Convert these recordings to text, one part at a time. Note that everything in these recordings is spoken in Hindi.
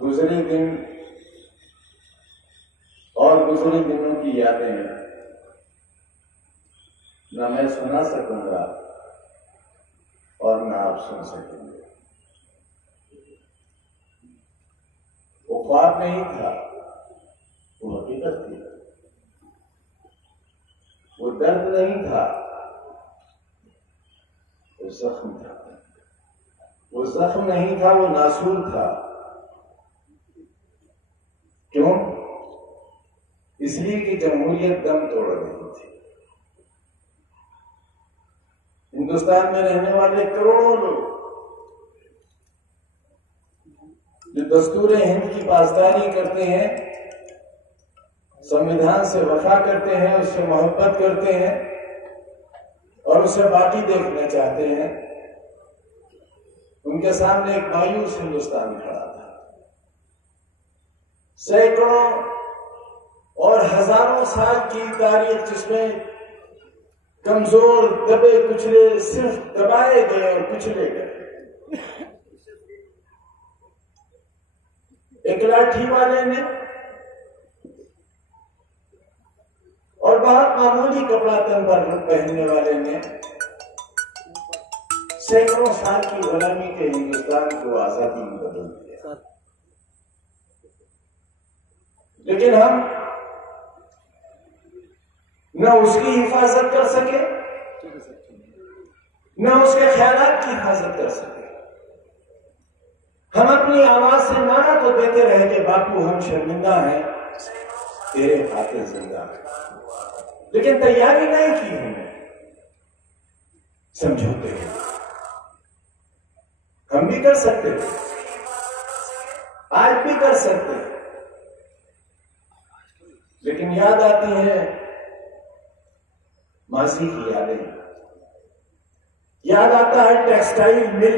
गुजरे दिन और गुजरे दिनों की यादें न मैं सुना सकूंगा और न आप सुन सकेंगे। वो ख्वाब नहीं था, वो हकीकत थी। वो दर्द नहीं था, वो जख्म था। वो जख्म नहीं था, वो नासूर था। क्यों? इसलिए कि जमहूरियत दम तोड़ रही थी। हिंदुस्तान में रहने वाले करोड़ों लोग जो दस्तूर हिंद की पासदारी करते हैं, संविधान से वफा करते हैं, उससे मोहब्बत करते हैं और उसे बाकी देखना चाहते हैं, उनके सामने एक मायूस हिंदुस्तान खड़ा था। सैकड़ों और हजारों साल की तारीख जिसमें कमजोर दबे कुचले सिर्फ दबाए गए और कुचले गए। एक लाठी वाले ने और बहुत मामूली कपड़ा तन पर पहनने वाले ने सैकड़ों साल की गुलामी के हिंदुस्तान को आजादी में बदल दिया। लेकिन हम न उसकी हिफाजत कर सके, न उसके ख्यालात की हिफाजत कर सके। हम अपनी आवाज से नारा तो देते रहे कि बापू हम शर्मिंदा हैं, तेरे खातिर जिंदा है, लेकिन तैयारी नहीं की हमने समझौते हैं। हम भी कर सकते थे, आज भी कर सकते हैं, लेकिन याद आती है मासी की यादें। याद आता है टेक्सटाइल मिल,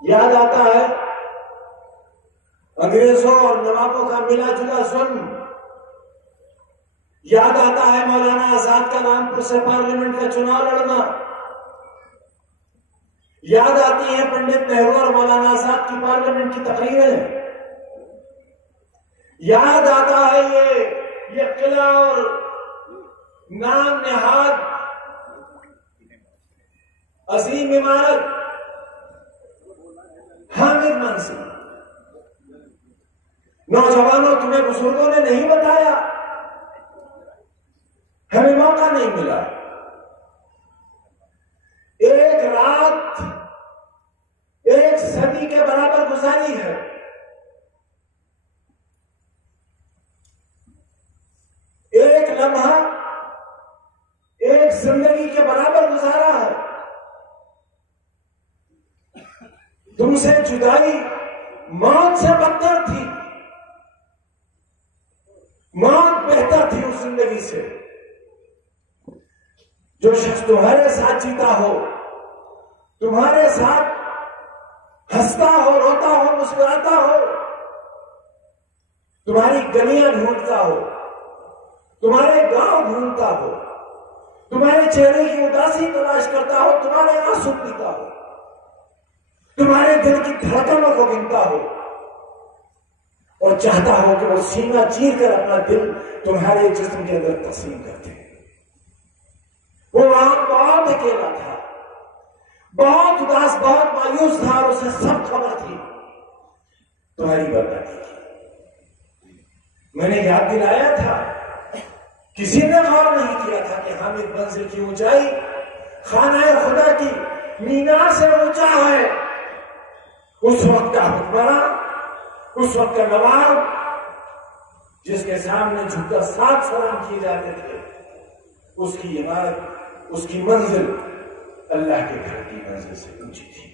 याद आता है अंग्रेजों और नवाबों का मिला जुला जुल्म, याद आता है मौलाना आजाद का रामपुर से पार्लियामेंट का चुनाव लड़ना, याद आती है पंडित नेहरू और मौलाना आजाद की पार्लियामेंट की तकरीरें, याद आता है ये किला और नाम नेहाद अजीम इमारत हामिद मंसूर। नौजवानों, तुम्हें बुजुर्गों ने नहीं बताया, हमें मौका नहीं मिला। एक रात एक सदी के बराबर गुजारी है। एक लम्हा एक जिंदगी के बराबर गुजारा है। तुमसे जुदाई मौत से बदतर थी, मौत बेहतर थी उस जिंदगी से। जो शख्स तुम्हारे साथ जीता हो, तुम्हारे साथ हंसता हो, रोता हो, मुस्कुराता हो, तुम्हारी गलियां ढूंढता हो, तुम्हारे गांव घूमता हो, तुम्हारे चेहरे की उदासी तलाश करता हो, तुम्हारे आंसू पीता हो, तुम्हारे दिल की धड़कनों को गिनता हो और चाहता हो कि वो सीना चीर कर अपना दिल तुम्हारे जिस्म के अंदर तस्लीम कर दे। वो वहां बहुत अकेला था, बहुत उदास, बहुत मायूस था और उसे सब खबर थी तुम्हारी बर्बादी की। मैंने याद दिलाया था, किसी ने गौर नहीं किया था कि हामिद मंजिल की ऊंचाई खाना खुदा की मीनार से ऊंचा है। उस वक्त का हुक्मरान, उस वक्त का नवाब, जिसके सामने झुककर 7 सलाम किए जाते थे, उसकी इमारत, उसकी मंजिल अल्लाह के घर की मंजिल से ऊंची थी।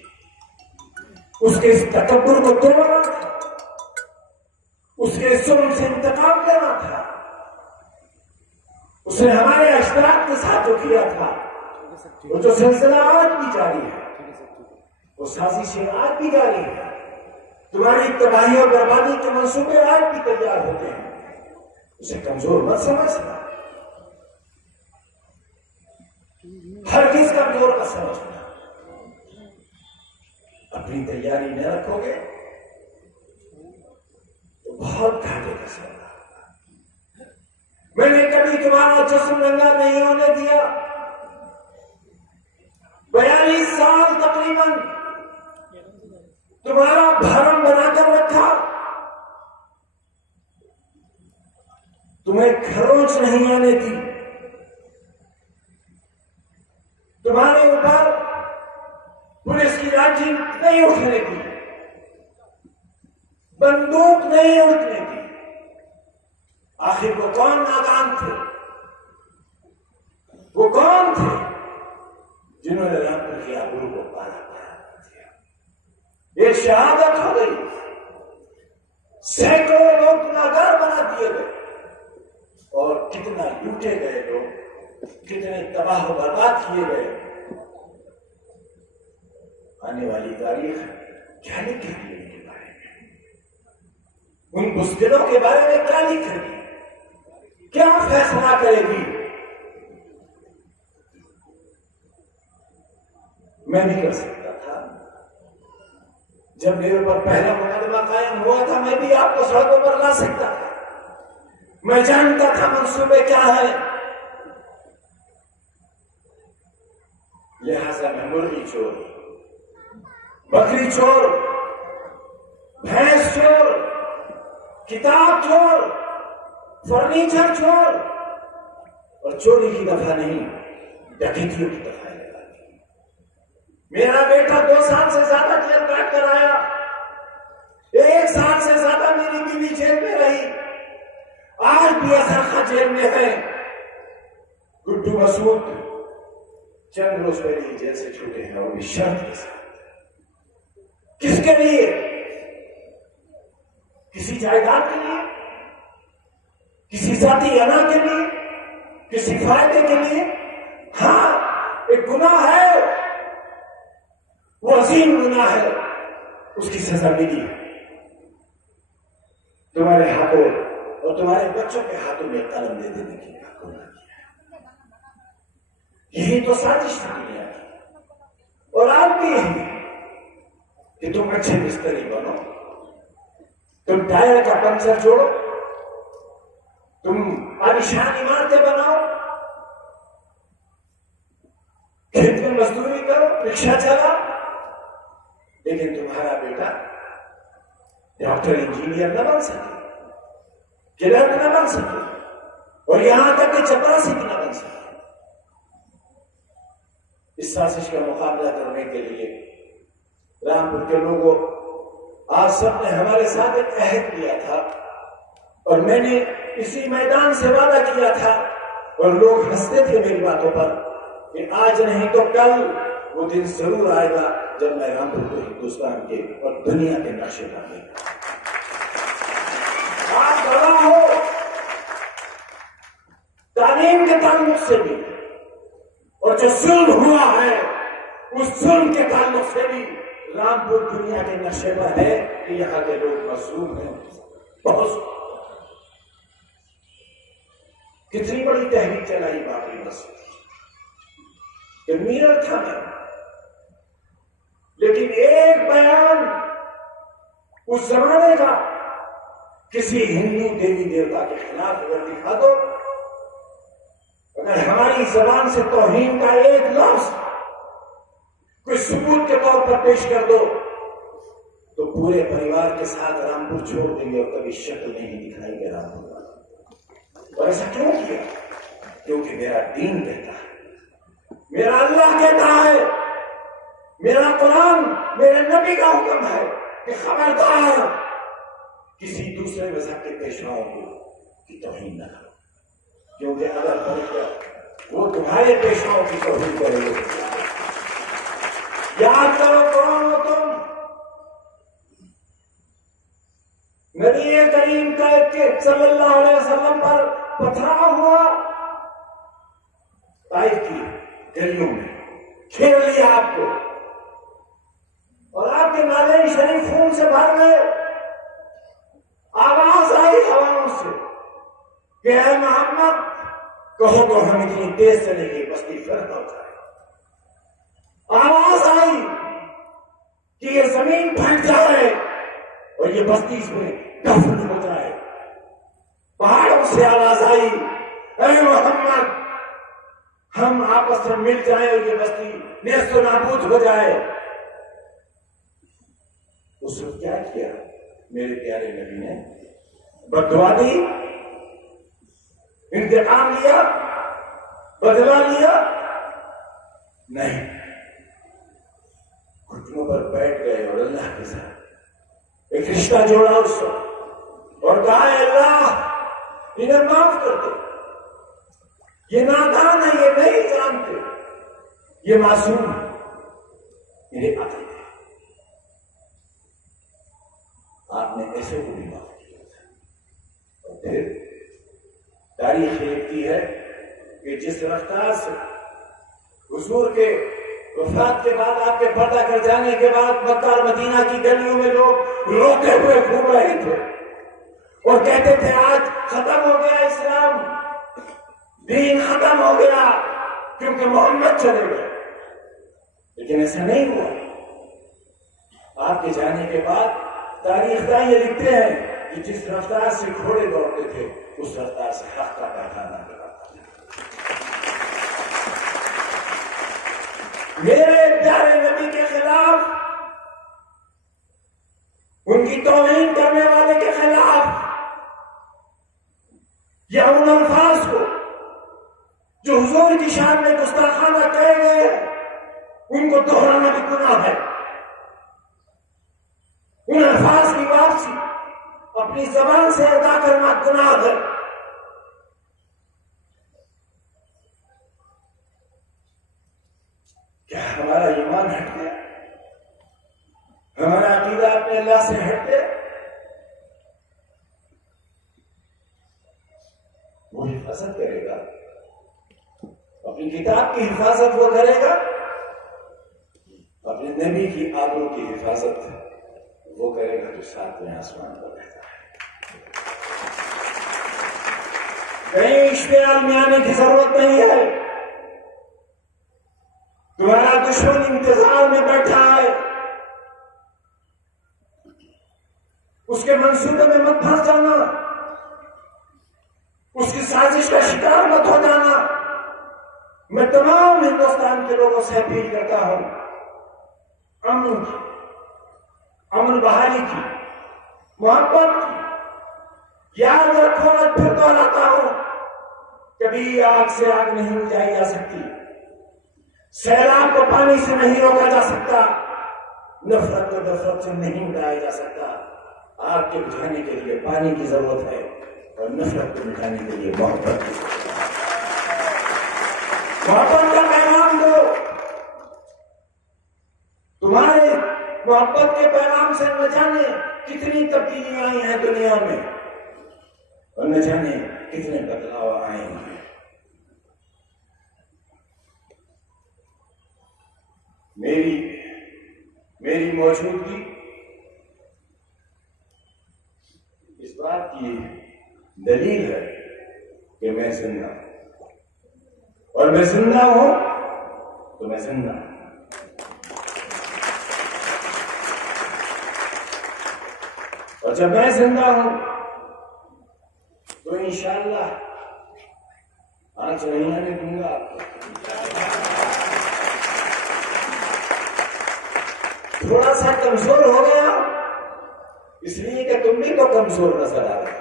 उसके इस तकब्बुर को तोड़ना था, उसके जुल्म से इंतकाम लेना था। उसने हमारे अशराफ के साथ जो किया था, वो जो सिलसिला आज भी जारी है, वो साजिशें आज भी जारी है, तुम्हारी तबाही और बर्बादी के मंसूबे आज भी तैयार होते हैं। उसे कमजोर मत समझना, हरगिज़ कमजोर मत समझना। अपनी तैयारी न रखोगे तो बहुत घाटे का सौदा। मैंने कभी तुम्हारा जिस्म नंगा नहीं होने दिया। 42 साल तकरीबन तुम्हारा भरम बनाकर रखा। तुम्हें खरोच नहीं आने दी। तुम्हारे ऊपर पुलिस की लाठी नहीं उठने दी, बंदूक नहीं उठने दी। आखिर वो कौन नादान थे? वो कौन थे जिन्होंने रामपुर की आबरू को पारा कर दिया? ये शहादत हो गई। सैकड़ों लोग गुनाहगार बना दिए गए और कितना लूटे गए लोग, कितने तबाह बर्बाद किए गए। आने वाली तारीख क्या लिखेगी उनके बारे में? उन बुज़दिलों के बारे में क्या लिखेगी? क्या फैसला करेगी? मैं नहीं कर सकता था। जब मेरे ऊपर पहला मुकदमा कायम हुआ था, मैं भी आपको सड़कों पर ला सकता था। मैं जानता था मंसूबे क्या है। लिहाजा मैं मुर्गी चोर, बकरी चोर, भैंस चोर, किताब चोर, फर्नीचर चोर और चोरी की दफा नहीं, डकैतियों की दफा लगा दी। मेरा बेटा 2 साल से ज्यादा जेल काट कर आया। 1 साल से ज्यादा मेरी बीवी जेल में रही। आज भी असरखा जेल में है। गुड्डू मसूद चंद रोज पहले जेल से छूटे हैं और भी शर्त के साथ। किसके लिए? किसी जायदाद के लिए, किसी जाति अना के लिए, किसी फायदे के लिए? हाँ, एक गुनाह है, वो अजीम गुनाह है, उसकी सजा मिली है। तुम्हारे हाथों और तुम्हारे बच्चों के हाथों में कलम दे देने की गुनाह किया है। यही तो साजिश थी दुनिया की। और आज भी यही है कि तुम अच्छे मिस्त्री बनो, तुम टायर का पंचर जोड़ो, तुम आलिशान इमारतें बनाओ, खेत में मजदूरी करो, रिक्शा चलाओ, लेकिन तुम्हारा बेटा डॉक्टर इंजीनियर न बन सके, क्लर्क न बन सके और यहां तक कि चपरासी भी न बन सके। इस साजिश का मुकाबला करने के लिए रामपुर के लोगों, आज सबने हमारे साथ एक अहद लिया था और मैंने इसी मैदान से वादा किया था और लोग हंसते थे मेरी बातों पर कि आज नहीं तो कल वो दिन जरूर आएगा जब मैं रामपुर को हिंदुस्तान के और दुनिया के नक्शे पर लेगा। आप गवाह हो तालीम के ताल्लुक से भी, और जो जुल्म हुआ है उस जुल्म के ताल्लुक से भी रामपुर दुनिया के नक्शे पर है कि यहां के लोग मजलूम हैं। बहुत कितनी बड़ी तहरीक चलाई बाबरी मस्जिद, मीरर था मैं, लेकिन एक बयान उस जमाने का किसी हिंदू देवी देवता के खिलाफ अगर दिखा दो, अगर हमारी जबान से तौहीन का एक लफ्ज कोई सबूत के तौर पर पेश कर दो तो पूरे परिवार के साथ रामपुर छोड़ देंगे और कभी शक्ल नहीं दिखाएंगे रामपुर वाले। और ऐसा क्यों किया? क्योंकि मेरा दीन कहता है, मेरा अल्लाह कहता है, मेरा कुरान, मेरे नबी का हुक्म है कि खबरदार किसी दूसरे मजहब के पेशवाओं की तौहीन न करो, क्योंकि अगर करोगे वो तुम्हारे पेशवाओं की तौहीन करेंगे। याद करो कौन हो तुम। नबी करीम का सल्लल्लाहु अलैहि वसल्लम पर पथराव हुआ, ताइफ की गलियों में खेल लिया आपको और आपके नाज़रीन शरीफ खून से भर गए। आवाज आई हवाओं से कि ऐ मोहम्मद, कहो तो हम इतनी तेज चलेंगे बस्ती फर्क हो जाए। आवाज आई कि ये जमीन फट जाए और ये बस्ती इसमें दफन हो जाए। पहाड़ों से आवाज आई, अरे मोहम्मद, हम आपस में मिल जाएं और ये बस्ती नेस्तो नाबूद हो जाए। उसने क्या किया? मेरे प्यारे नबी ने बददुआ दी, इंतकाम लिया, बदला लिया? नहीं, घुटनों पर बैठ गए और अल्लाह के साथ एक रिश्ता जोड़ा उसको और कहा, अल्लाह इन्हें माफ कर दे, ये नादान है, ये नहीं जानते, ये मासूम है, इन्हें अकल दे। आपने ऐसे को भी माफ किया था। और फिर तारीख लिखती है कि जिस रफ्तार से हुजूर के वफात के बाद, आपके पर्दा कर जाने के बाद मक्का और मदीना की गलियों में लोग रोते हुए घूम रहे थे और कहते थे आज खत्म हो गया इस्लाम, दीन खत्म हो गया क्योंकि मोहम्मद चले गए। लेकिन ऐसा नहीं हुआ। आपके जाने के बाद तारीखदां ये लिखते हैं कि जिस रफ्तार से घोड़े दौड़ते थे उस रफ्तार से हक का पैगाम लगाता था। मेरे प्यारे नबी के खिलाफ, उनकी तौहीन करने वाले के खिलाफ या उन अल्फाज को जो हुजूर की शान में गुस्ताखाना कहे गए, उनको दोहराना भी गुनाह है। उन अल्फाज की वापसी अपनी जबान से अदा करना गुनाह है। क्या हमारा ईमान हट गया? हमारा अकीदा अपने अल्लाह से हट गया? वो हिफाजत करेगा, अपनी किताब की हिफाजत वो करेगा, अपने नबी की आबरू की हिफाजत वो करेगा जो सातवें आसमान पर रहता है। कहीं इश्तियाल में आने की जरूरत नहीं है। तुम्हारा दुश्मन इंतजार में बैठा है, उसके मंसूबे में मत फंस जाना, उसकी साजिश का शिकार मत हो जाना। मैं तमाम हिंदुस्तान के लोगों से अपील करता हूं, अमन की, अमन बहाली की, मोहब्बत की। याद रखो, मैं फिर दोहराता हूं, कभी आग से आग नहीं बुझाई जा सकती, सैलाब को पानी से नहीं रोका जा सकता, नफरत को नफरत से नहीं मिटाया जा सकता। आग के बुझाने के लिए पानी की जरूरत है और नफरत को मिटाने के लिए मोहब्बत की जरूरत है। मोहब्बत का पैगाम दो। तुम्हारे मोहब्बत के पैगाम से न जाने कितनी तब्दीलियां आई हैं दुनिया में और न जाने कितने बदलाव आए हैं। मेरी मौजूदगी इस बात की दलील है कि मैं जिंदा हूं, और मैं जिंदा हूं तो मैं जिंदा हूं। और जब मैं जिंदा हूं तो इंशाअल्लाह आंच नहीं आने दूंगा आपको। थोड़ा सा कमजोर हो गया इसलिए कि तुम भी तो कमजोर नजर आ रहे।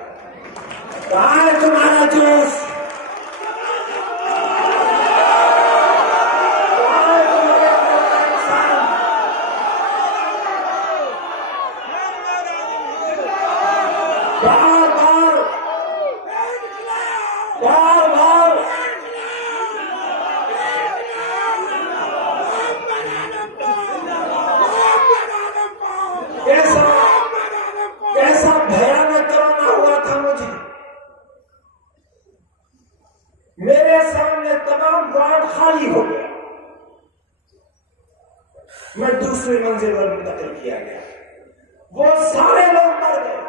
कहां है तुम्हारा जोश? कैसा भयानक कोरोना हुआ था मुझे। मेरे सामने तमाम वार्ड खाली हो गया, मैं दूसरी मंजिल पर मुंतकिल किया गया, वो सारे लोग मर गए,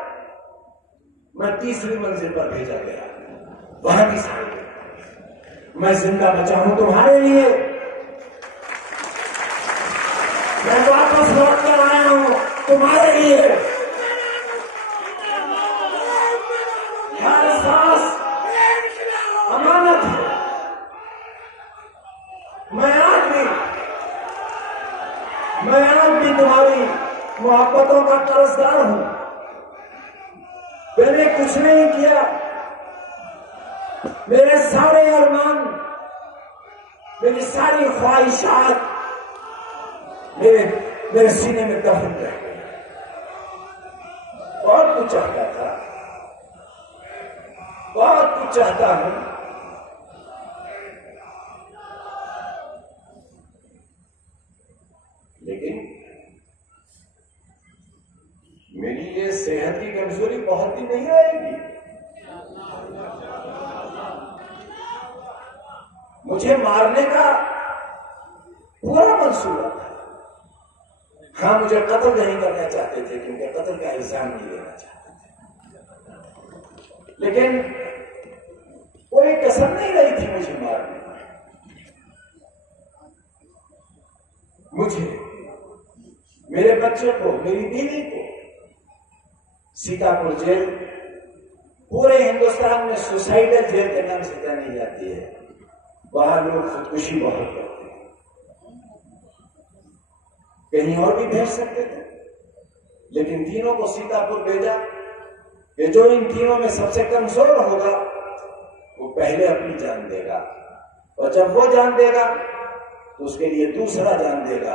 मैं तीसरी मंजिल पर भेजा गया, वहां भी सारे लोग। मैं जिंदा बचा हूं तुम्हारे लिए। मैं वापस लौट कर आया तुम्हारे लिए हर सांस अमानत है। मैं आज भी तुम्हारी मोहब्बतों का कर्जदार हूं। मैंने कुछ नहीं किया, मेरे सारे अरमान, मेरी सारी ख्वाहिशात मेरे सीने में दफन रह गई। बहुत कुछ चाहता था, बहुत कुछ चाहता हूं, लेकिन मेरी ये सेहत की कमजोरी बहुत दिन नहीं रहेगी। मुझे मारने का पूरा मंसूबा था। हाँ, मुझे कत्ल नहीं करना चाहते थे क्योंकि कत्ल का इल्जाम नहीं लेना चाहते थे, लेकिन कोई कसम नहीं रही थी मुझे मारने की। मुझे, मेरे बच्चे को, मेरी बीवी को सीतापुर जेल, पूरे हिंदुस्तान में सुसाइडल जेल के नाम से जानी जाती है। वहां लोग खुदकुशी बहुत करते हैं, कहीं और भी भेज सकते थे, लेकिन तीनों को सीतापुर भेजा कि जो इन तीनों में सबसे कमजोर होगा वो पहले अपनी जान देगा, और जब वो जान देगा तो उसके लिए दूसरा जान देगा,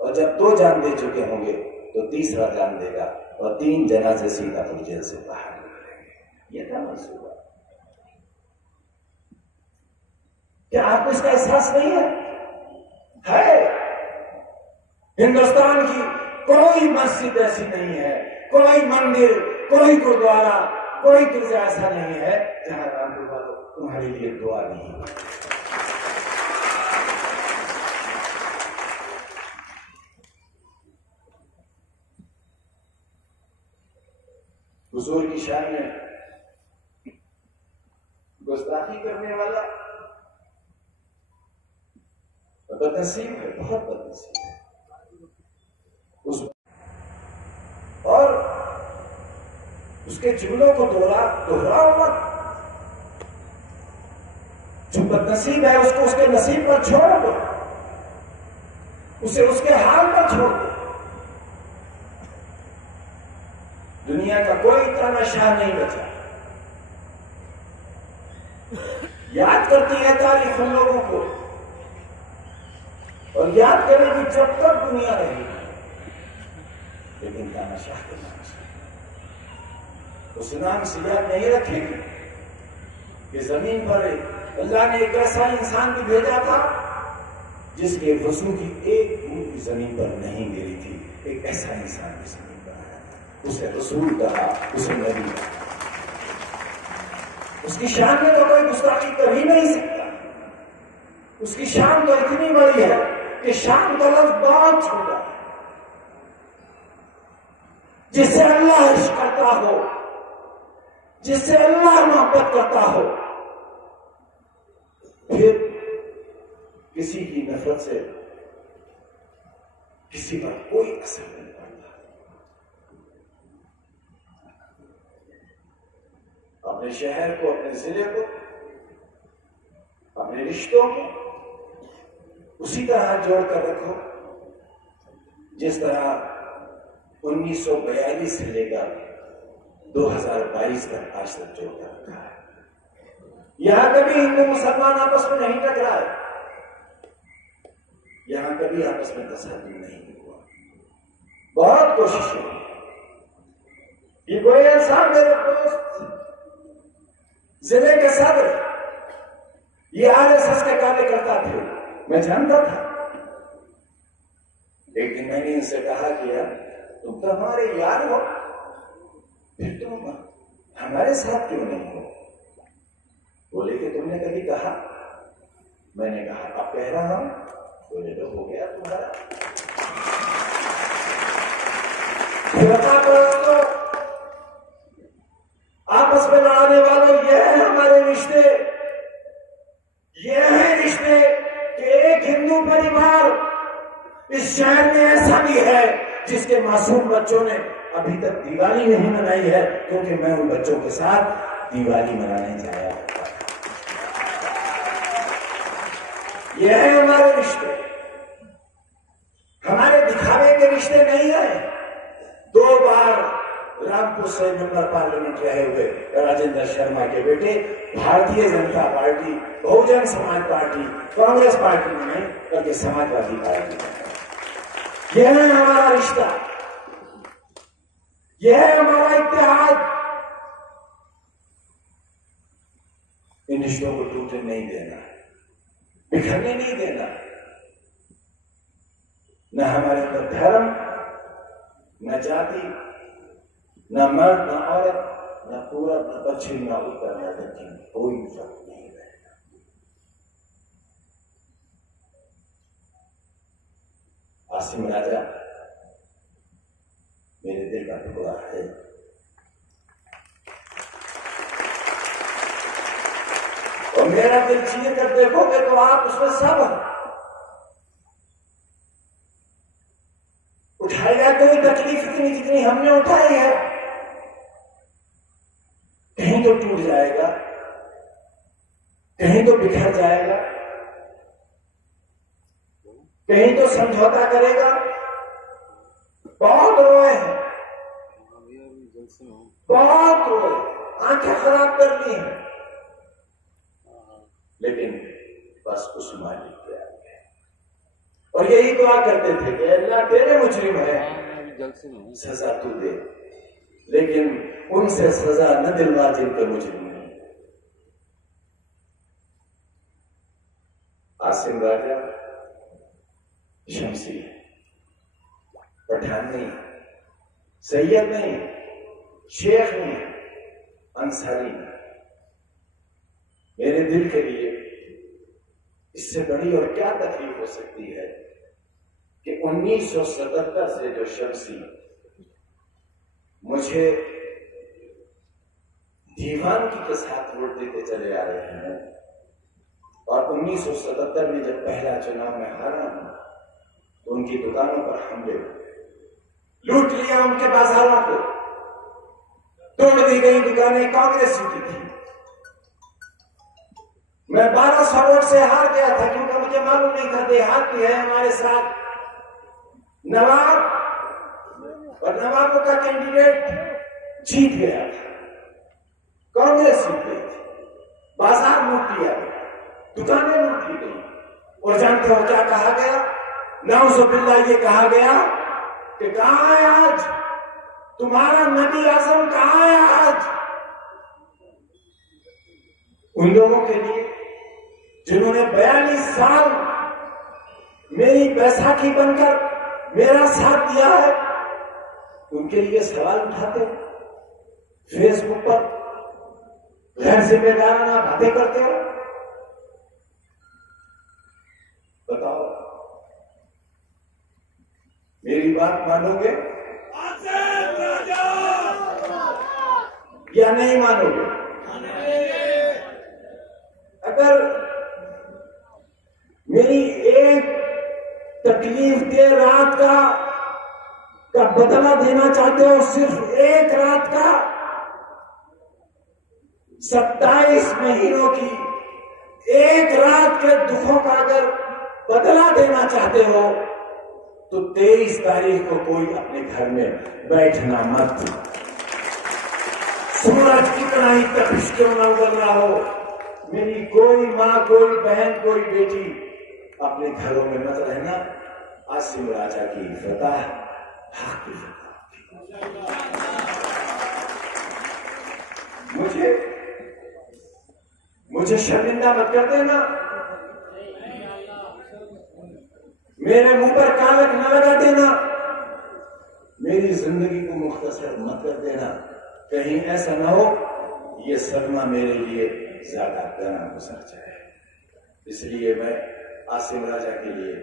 और जब 2 जान दे चुके होंगे तो तीसरा जान देगा, और 3 जनाजे सीतापुर जेल से बाहर निकलेंगे। ये था मंसूबा। क्या आपको इसका एहसास नहीं है? हिंदुस्तान की कोई मस्जिद ऐसी नहीं है, कोई मंदिर, कोई गुरुद्वारा, कोई गिरजा ऐसा नहीं है जहां रामपुर वालों तुम्हारे लिए दुआ नहीं। हुजूर की शान में गुस्ताखी करने वाला बदनसीब है, बहुत बदनसीब है। और उसके जुमलों को दोहराओ मत। जो बदनसीब है उसको उसके नसीब पर छोड़ दो, उसे उसके हाल पर छोड़ दो। दुनिया का कोई तानाशाह नहीं बचा। याद करती है तारीख उन लोगों को, और याद करेगी जब तक दुनिया रहेगी, लेकिन तानाशाह के नाम से उस नाम से याद नहीं रखेगी कि जमीन पर अल्लाह ने एक ऐसा इंसान भी भेजा था जिसके वजू की एक बूंद भी जमीन पर नहीं गिरी थी। एक ऐसा इंसान भी जमीन पर आया था, उसे रसूल कहा, उसे नबी कहा। उसकी शान में तो कोई गुस्ताखी कर ही नहीं सकता। उसकी शान तो इतनी बड़ी है कि शान का लफ्ज बहुत छोटा है। जिससे अल्लाह इश्क करता हो, जिससे अल्लाह मोहब्बत करता हो, फिर किसी की नफरत से किसी पर कोई असर नहीं पड़ता। अपने शहर को, अपने जिले को, अपने रिश्तों को उसी तरह जोड़कर रखो जिस तरह 1942 से लेकर 2022 तक आज तक जोड़कर रखा है। यहां कभी हिंदू मुसलमान आपस में नहीं टकराए, यहां कभी आपस में तसादुम नहीं हुआ। बहुत कोशिश हुई। ये गोयल साहब मेरे दोस्त, जिले के सदर, ये आरएसएस के कार्यकर्ता थे, मैं जानता था। एक दिन मैंने इनसे कहा कि यार तुम तो हमारे यार हो, फिर तुम हमारे साथ क्यों नहीं हो? बोले कि तुमने कभी कहा? मैंने कहा अब कह रहा हूं। बोले तो हो गया तुम्हारा। तो आपस में लड़ाने वालों, ये है हमारे रिश्ते, ये है रिश्ते कि एक हिंदू परिवार इस शहर में ऐसा भी है जिसके मासूम बच्चों ने अभी तक दिवाली नहीं मनाई है, क्योंकि मैं उन बच्चों के साथ दिवाली मनाने जाया करता था। यह है हमारे रिश्ते, हमारे दिखावे के रिश्ते नहीं है। 2 बार रामपुर से मेंबर पार्लियामेंट रहे हुए राजेंद्र शर्मा के बेटे Bharatiya Janata party, Bahujan Samaj party, Congress party में नहीं बल्कि समाजवादी पार्टी में। यह है हमारा रिश्ता, यह है हमारा इत्तेहाद। इन रिश्तों को टूटने नहीं देना, बिखरने नहीं देना। न हमारे पर धर्म, न जाति, न मर्द, न औरत, न पूरब, न पश्चिम, न उत्तर, न दक्षिण, कोई फर्क नहीं रहेगा। आसिम राजा मेरे दिल का टुकड़ा है। और मेरा दिल चीर कर देखोगे तो आप उसमें सब उठाएगा। कोई तकलीफ इतनी जितनी हमने उठाई है, कहीं तो टूट जाएगा, कहीं तो बिखर जाएगा, कहीं तो समझौता करेगा। बहुत रोए हैं, बहुत रोए, आंखें खराब कर ली हैं, लेकिन बस उस मालिक के आगे। और यही दुआ करते थे कि अल्लाह तेरे मुजरिम है, सजा तू दे, लेकिन उनसे सजा न दिलवा जिनके मुजरिम नहीं। आसिम राजा शमसी, पठान नहीं, सैयद नहीं, शेख नहीं, अंसारी नहीं। मेरे दिल के लिए इससे बड़ी और क्या तकलीफ हो सकती है कि 1977 से जो शमसी मुझे दीवानगी के साथ वोट देते चले आ रहे हैं, और 1977 में जब पहला चुनाव में हारा हूं तो उनकी दुकानों पर हमले हुए, लूट लिया उनके बाजारों को, तोड़ दी गई दुकानें कांग्रेस की थी। मैं 1200 वोट से हार गया था, क्योंकि मुझे मालूम नहीं था देहात भी है हमारे साथ। नवाब और नवाबों का कैंडिडेट जीत गया था, कांग्रेस जीत गई थी, बाजार लूट लिया गया, दुकानें लूट ली गई। और जानते हो क्या कहा गया? नाउज़ुबिल्लाह, ये कहा गया कि कहां है आज तुम्हारा नबी आजम, कहां है आज? उन लोगों के लिए जिन्होंने 42 साल मेरी बैसाखी बनकर मेरा साथ दिया है, उनके लिए सवाल उठाते, फेसबुक पर गैर जिम्मेदाराना बातें करते हो। बताओ, मेरी बात मानोगे या नहीं मानोगे? अगर मेरी एक तकलीफ के रात का बदला देना चाहते हो, सिर्फ एक रात का, 27 महीनों की एक रात के दुखों का अगर बदला देना चाहते हो, तो 23 तारीख को कोई अपने घर में बैठना मत। सूरज कितना ही तपिश क्यों न उगल रहा हो, मेरी कोई माँ, कोई बहन, कोई बेटी अपने घरों में मत रहना। आसिम राजा की फतह, हक की फतह। मुझे शर्मिंदा मत कर देना, मेरे मुंह पर कालक न लगा देना, मेरी जिंदगी को मुख्तसर मत कर देना। कहीं ऐसा ना हो ये सदमा मेरे लिए ज्यादा गहरा गुजर जाए। इसलिए मैं आसिम राजा के लिए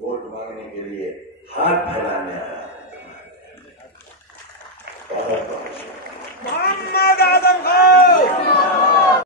वोट मांगने के लिए हाथ फैलाने आया। बहुत बहुत मोहम्मद आजम खान।